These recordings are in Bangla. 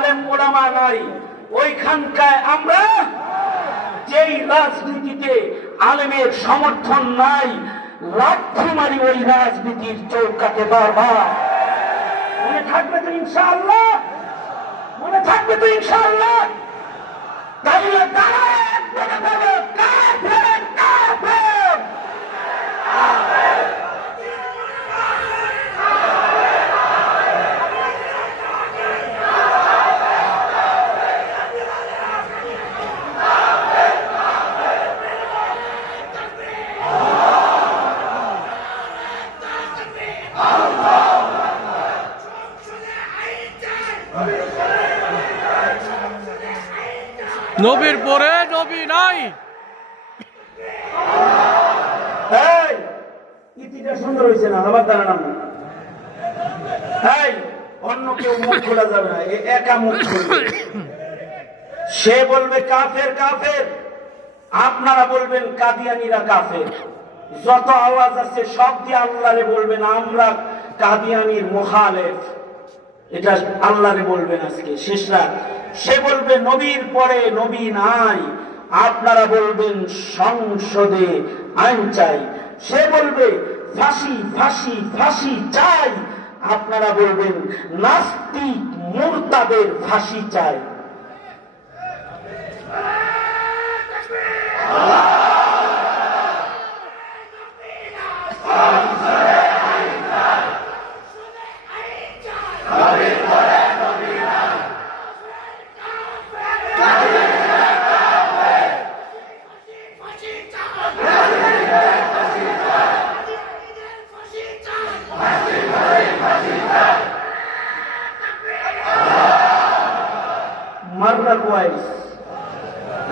আলেম ওলামা নাই, ওইখানকায় আমরা যেই রাজনীতিতে আলেমের সমর্থন নাই, লাঠি মারি ওই রাজনীতির চৌকাঠে বারবার। মনে থাকবে তো ইনশাআল্লাহ? মনে থাকবে তো ইনশাআল্লাহ? তাহলে দাঁড়ায় বলে বলো কাফের কাফের। নবীর পরে নবী নাই। এই ইতিটা সুন্দর হয়েছে না? আমার দাঁড়ান, এই অন্য কেউ মুখ খোলা যাবে না, একা মুখ খুলবে। সে বলবে কাফের কাফের, আপনারা বলবেন কাদিয়ানীরা কাফের। যত আওয়াজ আছে সব দিয়ে আল্লাহরে বলবেন আমরা কাদিয়ানীর মুখালেফ, এটা আল্লাহরে বলবেন আজকে শেষ রাত। সে বলবে নবীর পরে নবী নাই, আপনারা বলবেন সংসদে আইন চাই। সে বলবে ফাঁসি ফাঁসি ফাঁসি চাই, আপনারা বলবেন নাস্তিক মুরতাদের ফাঁসি চাই।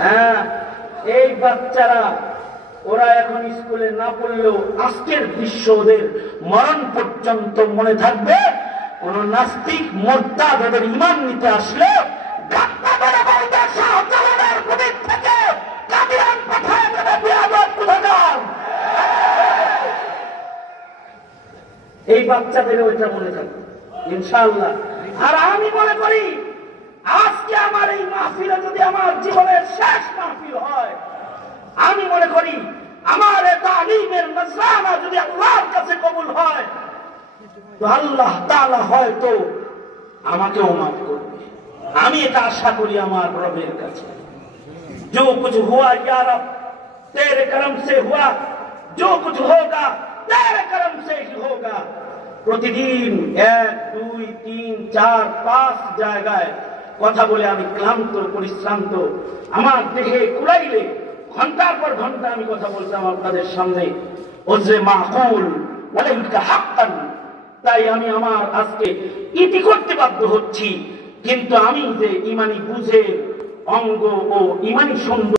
হ্যাঁ, এই বাচ্চারা ওরা এখন স্কুলে না পড়লেও আজকের বিশ্ব ওদের মরণ পর্যন্ত মনে থাকবে। কোন নাস্তিক মোরতাদ ওদের ইমান নিতে আসলে এই বাচ্চাদের ওইটা মনে থাকবে ইনশাআল্লাহ। আর আমি মনে করি আজকে আমার এই মাহফিলে যদি আমার জীবনের শেষ মাহফিল হয়, আমি মনে করি আমার তালিমের নজরানা যদি আল্লাহর কাছে কবুল হয়, তো আল্লাহ তাআলা হয়তো আমাকেও মাফ করবে। আমি এটা আশা করি আমার রবের কাছে। जो कुछ हुआ या रब तेरे करम से हुआ, जो कुछ होगा तेरे करम से ही होगा। প্রতিদিন 1 2 3 4 5 জায়গায় কথা বলে আমি ক্লান্ত পরিশ্রান্ত, আমার দেহে কুলাইলে ঘন্টার পর ঘন্টা আমি কথা বলতাম আপনাদের সামনে। ওজরে মাকুল ওয়ালাইকা হাক্কান, তাই আমি আমার আজকে ইতি করতে বাধ্য হচ্ছি। কিন্তু আমি যে ইমানি বুঝে অঙ্গ ও ইমানি সৌন্দর্য